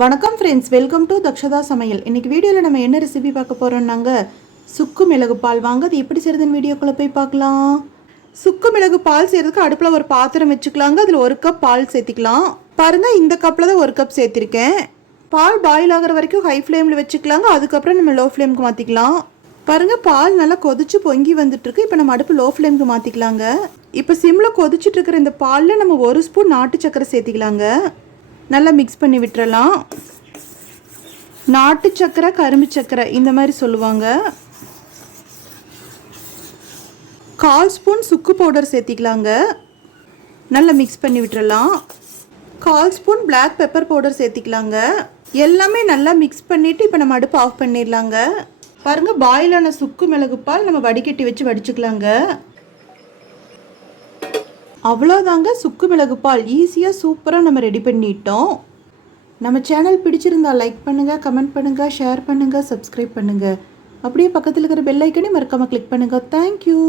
வணக்கம் friends, welcome to Dakshata சமையல். இன்றைக்கி வீடியோவில் நம்ம என்ன ரெசிபி பார்க்க போகிறோம்னாங்க சுக்கு மிளகு பால். வாங்க அது எப்படி செய்கிறதுன்னு வீடியோக்குள்ளே போய் பார்க்கலாம். சுக்கு மிளகு பால் செய்கிறதுக்கு அடுப்பில் ஒரு பாத்திரம் வச்சுக்கலாங்க. அதில் 1 கப் பால் சேர்த்திக்கலாம். பாருங்கள், இந்த கப்பில் தான் 1 கப் சேர்த்திருக்கேன். பால் பாயில் ஆகிற வரைக்கும் ஹை ஃப்ளேமில் வச்சுக்கலாங்க. அதுக்கப்புறம் நம்ம லோ ஃப்ளேமுக்கு மாற்றிக்கலாம். பாருங்கள், பால் நல்லா கொதிச்சு பொங்கி வந்துட்டுருக்கு. இப்போ நம்ம அடுப்பு லோ ஃப்ளேமுக்கு மாற்றிக்கலாங்க. இப்போ சிம்மில் கொதிச்சுட்டு இருக்கிற இந்த பாலில் நம்ம 1 ஸ்பூன் நாட்டு சக்கரை சேர்த்திக்கலாங்க. நல்லா மிக்ஸ் பண்ணி விட்டுறலாம். நாட்டு சக்கரை, கரும்பு சக்கரை இந்த மாதிரி சொல்லுவாங்க. 1/4 ஸ்பூன் சுக்கு பவுடர் சேர்த்திக்கலாங்க. நல்லா மிக்ஸ் பண்ணி விட்டுறலாம். 1/4 ஸ்பூன் பிளாக் பெப்பர் பவுடர் சேர்த்திக்கலாங்க. எல்லாமே நல்லா மிக்ஸ் பண்ணிவிட்டு இப்போ நம்ம அடுப்பு ஆஃப் பண்ணிடலாங்க. பாருங்கள், பாயிலான சுக்கு மிளகு பால் நம்ம வடிகட்டி வச்சு வடிச்சுக்கலாங்க. அவ்வளோதாங்க, சுக்கு மிளகு பால் ஈஸியாக சூப்பராக நம்ம ரெடி பண்ணிட்டோம். நம்ம சேனல் பிடிச்சிருந்தால் லைக் பண்ணுங்கள், கமெண்ட் பண்ணுங்கள், ஷேர் பண்ணுங்கள், சப்ஸ்கிரைப் பண்ணுங்கள். அப்படியே பக்கத்தில் இருக்கிற பெல் ஐக்கனையும் மறக்காமல் கிளிக் பண்ணுங்கள். தேங்க்யூ.